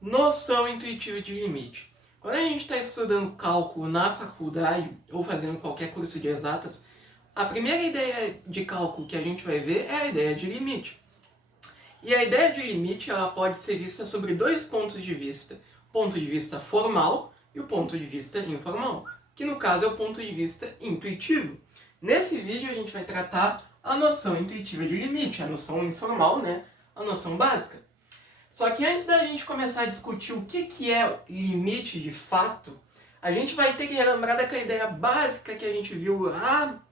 Noção intuitiva de limite. Quando a gente está estudando cálculo na faculdade ou fazendo qualquer curso de exatas, a primeira ideia de cálculo que a gente vai ver é a ideia de limite. E a ideia de limite ela pode ser vista sobre dois pontos de vista. O ponto de vista formal e o ponto de vista informal, que no caso é o ponto de vista intuitivo. Nesse vídeo a gente vai tratar a noção intuitiva de limite, a noção informal, né? A noção básica. Só que antes da gente começar a discutir o que é limite de fato, a gente vai ter que relembrar daquela ideia básica que a gente viu lá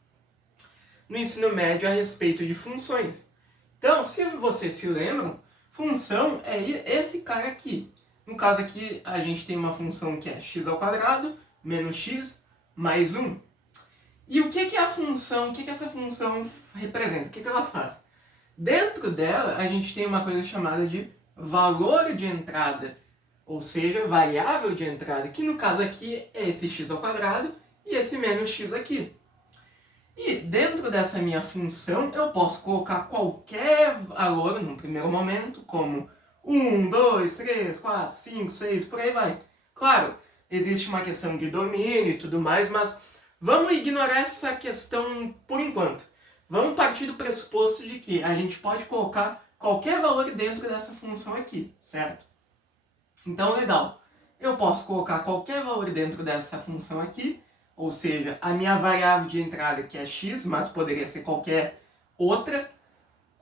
no ensino médio a respeito de funções. Então, se vocês se lembram, função é esse cara aqui. No caso aqui, a gente tem uma função que é x ao quadrado menos x mais 1. E o que é a função? O que essa função representa? O que ela faz? Dentro dela, a gente tem uma coisa chamada de valor de entrada, ou seja, variável de entrada, que no caso aqui é esse x ao quadrado e esse menos x aqui. E dentro dessa minha função, eu posso colocar qualquer valor num primeiro momento, como 1, 2, 3, 4, 5, 6, por aí vai. Claro, existe uma questão de domínio e tudo mais, mas vamos ignorar essa questão por enquanto. Vamos partir do pressuposto de que a gente pode colocar qualquer valor dentro dessa função aqui, certo? Então, legal. Eu posso colocar qualquer valor dentro dessa função aqui, ou seja, a minha variável de entrada que é x, mas poderia ser qualquer outra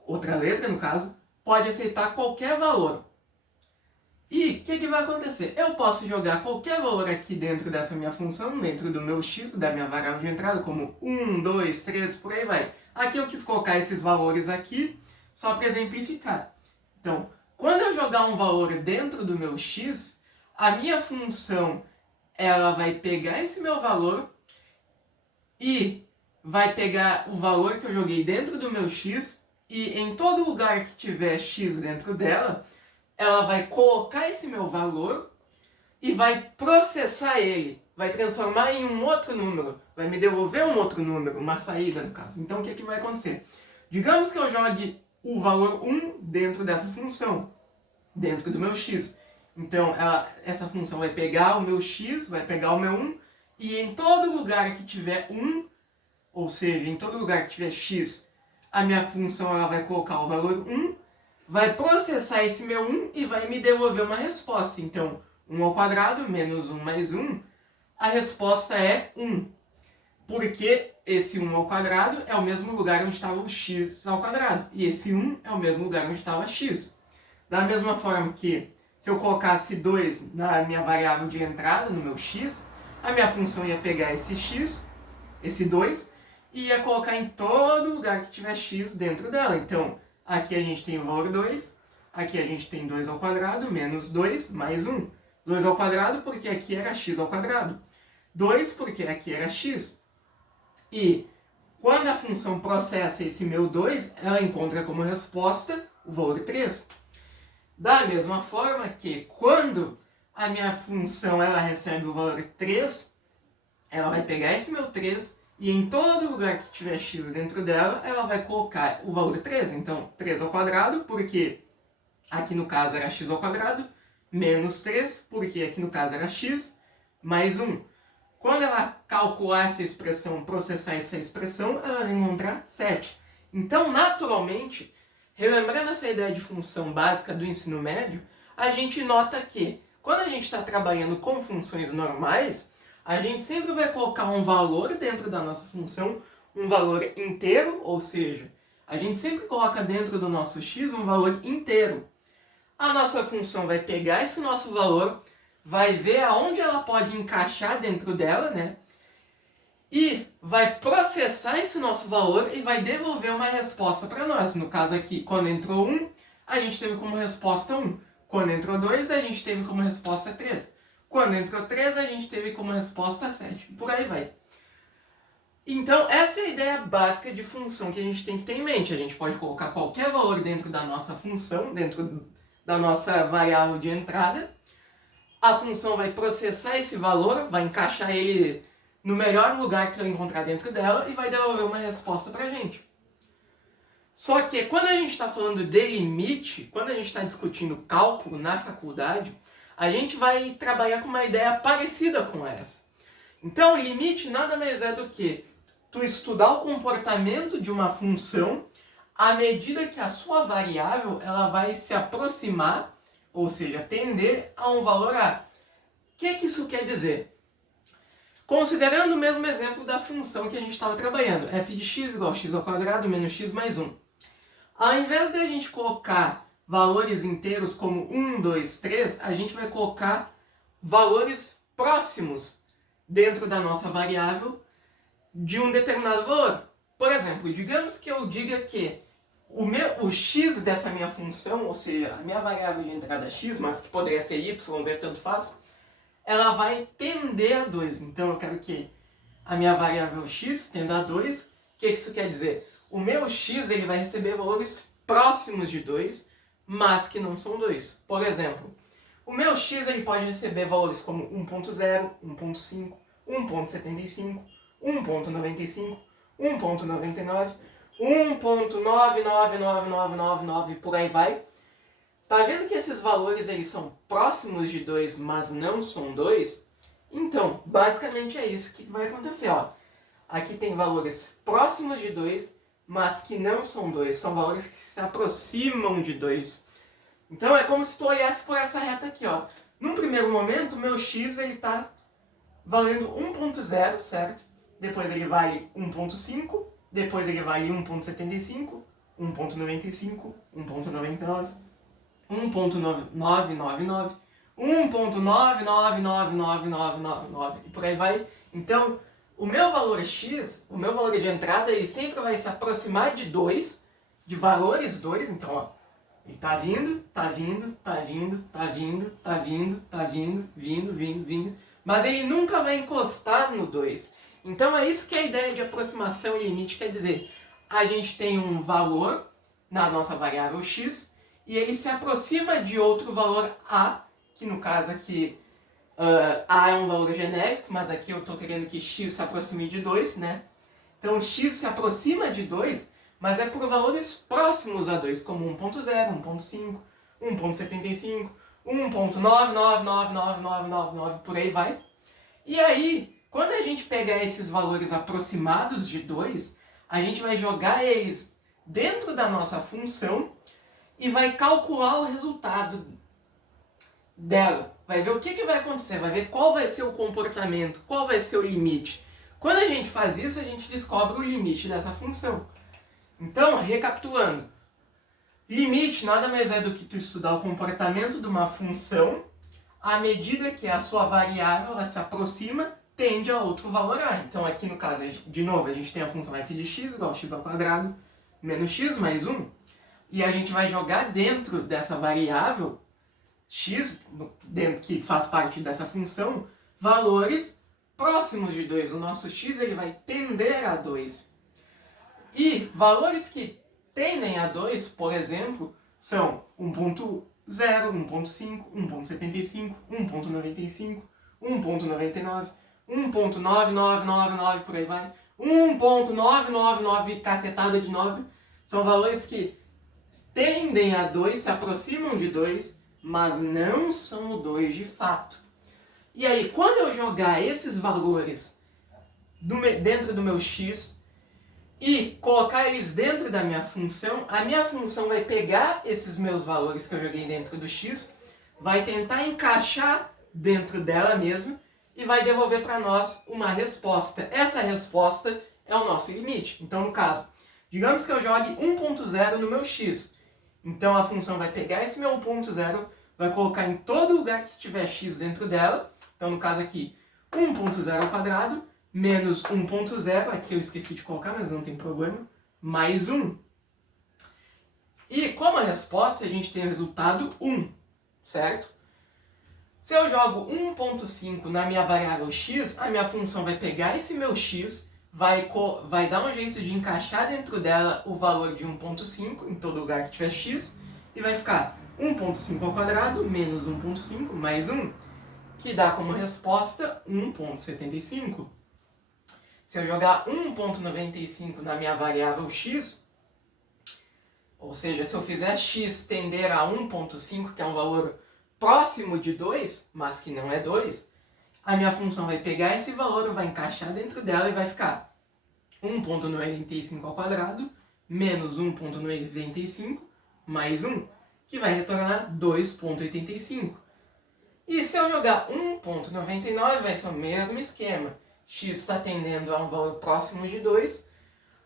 letra no caso, pode aceitar qualquer valor. E o que vai acontecer? Eu posso jogar qualquer valor aqui dentro dessa minha função, dentro do meu x, da minha variável de entrada, como 1, 2, 3, por aí vai. Aqui eu quis colocar esses valores aqui, só para exemplificar. Então, quando eu jogar um valor dentro do meu x, a minha função ela vai pegar esse meu valor e vai pegar o valor que eu joguei dentro do meu x e em todo lugar que tiver x dentro dela, ela vai colocar esse meu valor e vai processar ele, vai transformar em um outro número, vai me devolver um outro número, uma saída no caso. Então o que vai acontecer? Digamos que eu jogue o valor 1 dentro dessa função, dentro do meu x. Então essa função vai pegar o meu x, vai pegar o meu 1, e em todo lugar que tiver 1, ou seja, em todo lugar que tiver x, a minha função ela vai colocar o valor 1, vai processar esse meu 1 e vai me devolver uma resposta. Então, 1 ao quadrado menos 1 mais 1, a resposta é 1. Porque esse 1 ao quadrado é o mesmo lugar onde estava o x ao quadrado. E esse 1 é o mesmo lugar onde estava x. Da mesma forma que, se eu colocasse 2 na minha variável de entrada, no meu x, a minha função ia pegar esse x, esse 2, e ia colocar em todo lugar que tiver x dentro dela. Então, aqui a gente tem o valor 2, aqui a gente tem 2 ao quadrado menos 2 mais 1. 2 ao quadrado porque aqui era x ao quadrado. 2 porque aqui era x. E quando a função processa esse meu 2, ela encontra como resposta o valor 3. Da mesma forma que quando a minha função ela recebe o valor 3, ela vai pegar esse meu 3 e em todo lugar que tiver x dentro dela, ela vai colocar o valor 3. Então, 3 ao quadrado, porque aqui no caso era x ao quadrado, menos 3, porque aqui no caso era x, mais 1. Quando ela calcular essa expressão, processar essa expressão, ela vai encontrar 7. Então, naturalmente, relembrando essa ideia de função básica do ensino médio, a gente nota que, quando a gente está trabalhando com funções normais, a gente sempre vai colocar um valor dentro da nossa função, um valor inteiro, ou seja, a gente sempre coloca dentro do nosso x um valor inteiro. A nossa função vai pegar esse nosso valor, vai ver aonde ela pode encaixar dentro dela, né? E vai processar esse nosso valor e vai devolver uma resposta para nós. No caso aqui, quando entrou 1, a gente teve como resposta 1. Quando entrou 2, a gente teve como resposta 3. Quando entrou 3, a gente teve como resposta 7. Por aí vai. Então, essa é a ideia básica de função que a gente tem que ter em mente. A gente pode colocar qualquer valor dentro da nossa função, dentro da nossa variável de entrada. A função vai processar esse valor, vai encaixar ele no melhor lugar que ela encontrar dentro dela e vai devolver uma resposta pra gente. Só que quando a gente está falando de limite, quando a gente está discutindo cálculo na faculdade, a gente vai trabalhar com uma ideia parecida com essa. Então, limite nada mais é do que tu estudar o comportamento de uma função à medida que a sua variável ela vai se aproximar, ou seja, tender a um valor A. O que isso quer dizer? Considerando o mesmo exemplo da função que a gente estava trabalhando, f de x igual a x ao quadrado menos x mais 1. Ao invés de a gente colocar valores inteiros como 1, 2, 3, a gente vai colocar valores próximos dentro da nossa variável de um determinado valor. Por exemplo, digamos que eu diga que o x dessa minha função, ou seja, a minha variável de entrada x, mas que poderia ser y, z, tanto faz, ela vai tender a 2. Então eu quero que a minha variável x tenda a 2. O que isso quer dizer? O meu x ele vai receber valores próximos de 2, mas que não são 2. Por exemplo, o meu x ele pode receber valores como 1.0, 1.5, 1.75, 1.95, 1.99, 1.999999 por aí vai. Tá vendo que esses valores eles são próximos de 2, mas não são 2? Então, basicamente é isso que vai acontecer. Ó. Aqui tem valores próximos de 2, mas que não são 2. São valores que se aproximam de 2. Então é como se tu olhasse por essa reta aqui. Ó. Num primeiro momento, o meu x está valendo 1.0, certo? Depois ele vale 1.5, depois ele vale 1.75, 1.95, 1.99, 1.999, 1.9999999 e por aí vai. Então, o meu valor x, o meu valor de entrada, ele sempre vai se aproximar de 2, de valores 2. Então, ó, ele tá vindo, tá vindo, tá vindo, tá vindo, tá vindo, tá vindo, vindo, mas ele nunca vai encostar no 2. Então, é isso que a ideia de aproximação e limite quer dizer. A gente tem um valor na nossa variável x, e ele se aproxima de outro valor a, que no caso aqui a é um valor genérico, mas aqui eu estou querendo que x se aproxime de 2, né? Então x se aproxima de 2, mas é por valores próximos a 2, como 1.0, 1.5, 1.75, 1.9999999, por aí vai. E aí, quando a gente pegar esses valores aproximados de 2, a gente vai jogar eles dentro da nossa função e vai calcular o resultado dela. Vai ver o que vai acontecer, vai ver qual vai ser o comportamento, qual vai ser o limite. Quando a gente faz isso, a gente descobre o limite dessa função. Então, recapitulando, limite nada mais é do que tu estudar o comportamento de uma função à medida que a sua variável ela se aproxima, tende a outro valor A. Então, aqui no caso, de novo, a gente tem a função f de x igual a x ao quadrado menos x mais 1. E a gente vai jogar dentro dessa variável x, dentro, que faz parte dessa função, valores próximos de 2. O nosso x ele vai tender a 2. E valores que tendem a 2, por exemplo, são 1.0, 1.5, 1.75, 1.95, 1.99, 1.9999, por aí vai, 1.999, cacetada de 9. São valores que tendem a 2, se aproximam de 2, mas não são o 2 de fato. E aí, quando eu jogar esses valores dentro do meu x e colocar eles dentro da minha função, a minha função vai pegar esses meus valores que eu joguei dentro do x, vai tentar encaixar dentro dela mesma e vai devolver para nós uma resposta. Essa resposta é o nosso limite. Então, no caso, digamos que eu jogue 1.0 no meu x. Então a função vai pegar esse meu 1.0, vai colocar em todo lugar que tiver x dentro dela. Então no caso aqui, 1.0 ao quadrado, menos 1.0, aqui eu esqueci de colocar, mas não tem problema, mais 1. E como a resposta, a gente tem o resultado 1, certo? Se eu jogo 1.5 na minha variável x, a minha função vai pegar esse meu x, vai dar um jeito de encaixar dentro dela o valor de 1.5 em todo lugar que tiver x, e vai ficar 1.5 ao quadrado menos 1.5 mais 1, que dá como resposta 1.75. Se eu jogar 1.95 na minha variável x, ou seja, se eu fizer x tender a 1,5, que é um valor próximo de 2, mas que não é 2, a minha função vai pegar esse valor, vai encaixar dentro dela e vai ficar 1,95 ao quadrado menos 1,95 mais 1, que vai retornar 2,85. E se eu jogar 1,99, vai ser o mesmo esquema. X está tendendo a um valor próximo de 2.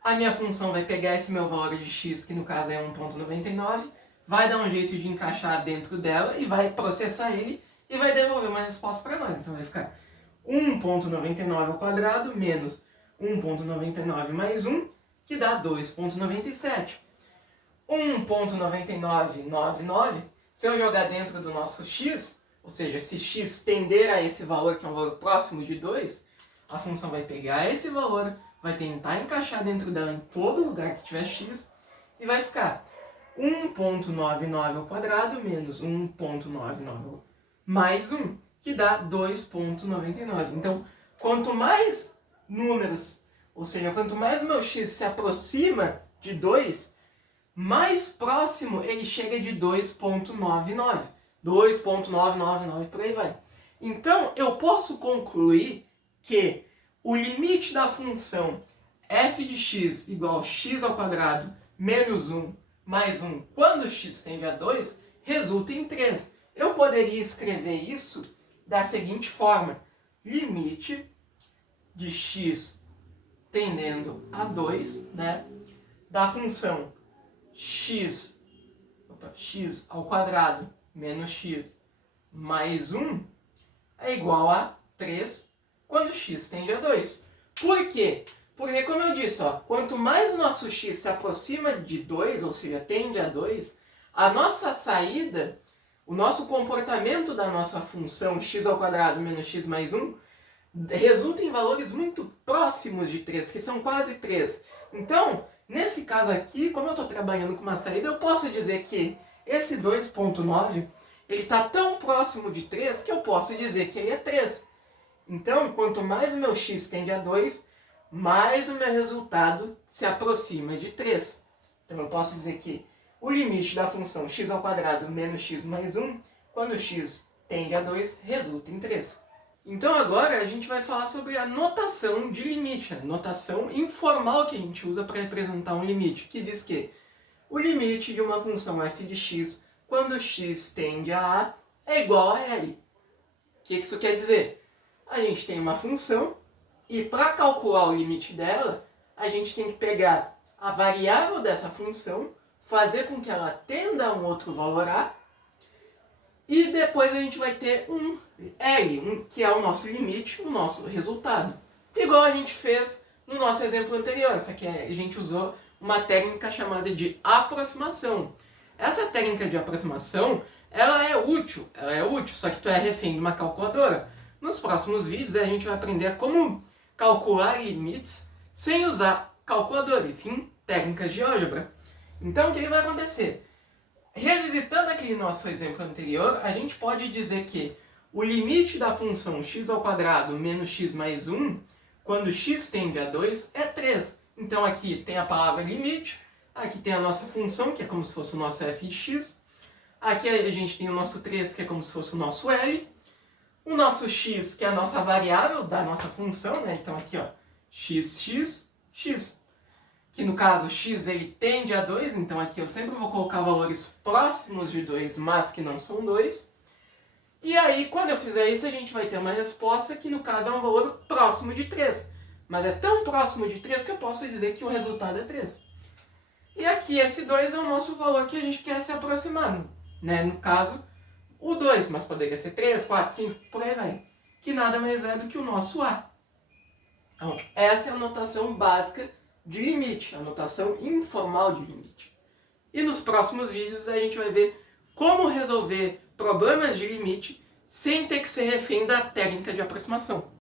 A minha função vai pegar esse meu valor de x, que no caso é 1,99, vai dar um jeito de encaixar dentro dela e vai processar ele e vai devolver uma resposta para nós. Então vai ficar 1,99 ao quadrado menos 1,99 mais 1, que dá 2,97. 1,9999, se eu jogar dentro do nosso x, ou seja, se x tender a esse valor, que é um valor próximo de 2, a função vai pegar esse valor, vai tentar encaixar dentro dela em todo lugar que tiver x, e vai ficar 1,99 ao quadrado menos 1,99 mais 1, que dá 2,99. Então, quanto mais números, ou seja, quanto mais o meu x se aproxima de 2, mais próximo ele chega de 2,99. 2,999, por aí vai. Então, eu posso concluir que o limite da função f de x igual a x ao quadrado menos 1 mais 1, quando x tende a 2, resulta em 3. Eu poderia escrever isso da seguinte forma: limite de x tendendo a 2, né, da função x ao quadrado menos x mais 1 é igual a 3 quando x tende a 2. Por quê? Porque, como eu disse, ó, quanto mais o nosso x se aproxima de 2, ou seja, tende a 2, a nossa saída, o nosso comportamento da nossa função x ao quadrado menos x mais 1 resulta em valores muito próximos de 3, que são quase 3. Então, nesse caso aqui, como eu estou trabalhando com uma saída, eu posso dizer que esse 2,9 ele está tão próximo de 3 que eu posso dizer que ele é 3. Então, quanto mais o meu x tende a 2, mais o meu resultado se aproxima de 3. Então, eu posso dizer que o limite da função x ao quadrado menos x mais 1, quando x tende a 2, resulta em 3. Então agora a gente vai falar sobre a notação de limite, a notação informal que a gente usa para representar um limite, que diz que o limite de uma função f de x quando x tende a A é igual a L. O que isso quer dizer? A gente tem uma função e para calcular o limite dela, a gente tem que pegar a variável dessa função, fazer com que ela tenda a um outro valor A, e depois a gente vai ter um L, que é o nosso limite, o nosso resultado. Igual a gente fez no nosso exemplo anterior, essa aqui a gente usou uma técnica chamada de aproximação. Essa técnica de aproximação, ela é útil, só que tu é refém de uma calculadora. Nos próximos vídeos a gente vai aprender como calcular limites sem usar calculadores, sim técnicas de álgebra. Então o que vai acontecer? Revisitando aquele nosso exemplo anterior, a gente pode dizer que o limite da função x ao quadrado menos x mais 1, quando x tende a 2, é 3. Então aqui tem a palavra limite, aqui tem a nossa função, que é como se fosse o nosso f de x, aqui a gente tem o nosso 3, que é como se fosse o nosso L, o nosso x, que é a nossa variável da nossa função, né? Então aqui, ó, x, que no caso x ele tende a 2, então aqui eu sempre vou colocar valores próximos de 2, mas que não são 2. E aí, quando eu fizer isso, a gente vai ter uma resposta que no caso é um valor próximo de 3. Mas é tão próximo de 3 que eu posso dizer que o resultado é 3. E aqui esse 2 é o nosso valor que a gente quer se aproximar, né? No caso, o 2, mas poderia ser 3, 4, 5, por aí vai. Que nada mais é do que o nosso A. Então, essa é a notação básica de limite, a notação informal de limite. E nos próximos vídeos a gente vai ver como resolver problemas de limite sem ter que ser refém da técnica de aproximação.